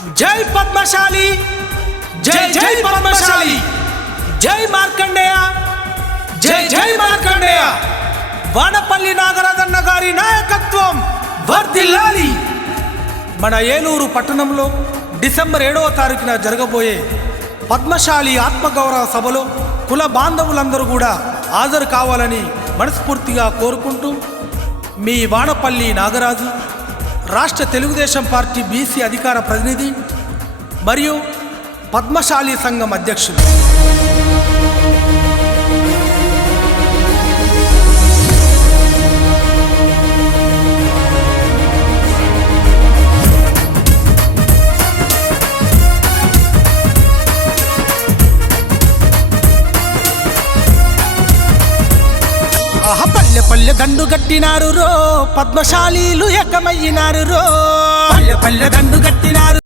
జై పద్మశాలి, జై జై పద్మశాలి, జై మార్కండేయ, జై జై మార్కండేయ. వానపల్లి నాగరాజన్న గారి నాయకత్వం వర్ధిల్లాలి. మన ఏలూరు పట్టణంలో డిసెంబర్ 7వ తారీఖున జరగబోయే పద్మశాలి ఆత్మగౌరవ సభలో కుల బాంధవులందరూ కూడా హాజరు కావాలని మనస్ఫూర్తిగా కోరుకుంటూ మీ వానపల్లి నాగరాజు, రాష్ట్ర తెలుగుదేశం పార్టీ బీసీ అధికార ప్రతినిధి మరియు పద్మశాలి సంఘం అధ్యక్షుడు. పల్లె పల్లె దండు గట్టినారు రో, పద్మశాలీలు ఏకమయ్యినారు రో. పల్లె పల్లె దండు గట్టినారు.